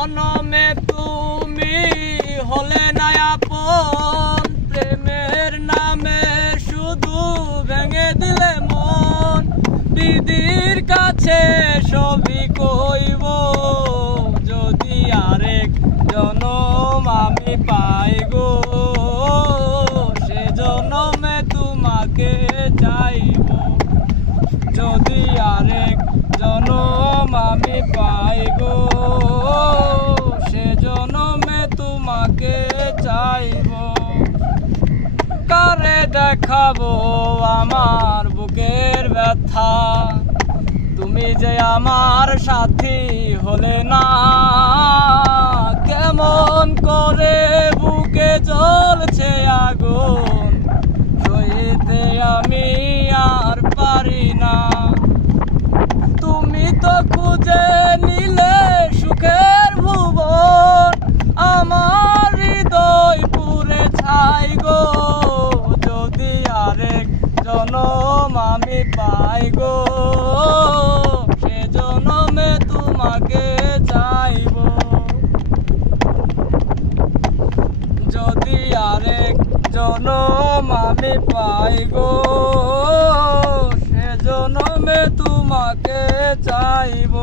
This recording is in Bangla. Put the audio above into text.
জনমে তুমি হলে না আপন, প্রেমের নামে শুধু ভেঙে দিলে মন। দিদির কাছে সবই কইব, যদি আরেক জনম আমি পাই গো, সে জনমে তোমাকে চাইব। যদি আরেক জনম আমি পাই গো, সে জনমে তোমাকে চাইব। কারে দেখাবো আমার বুকের ব্যথা, তুমি যে আমার সাথী হলে না। কেমন করে বুকে জ্বলছে আগুন, সইতে আমি আর পারি না। তুমি তো খুঁজে নিলে সুখের ভুবন, আমার হৃদয় পুরে ছাই গো। যদি আরেক জনম আমি পাই গো, সে জনমে তোমাকে চাইব। যদি আরেক জনম আমি পাই গো, সে জনমে তোমাকে চাইব।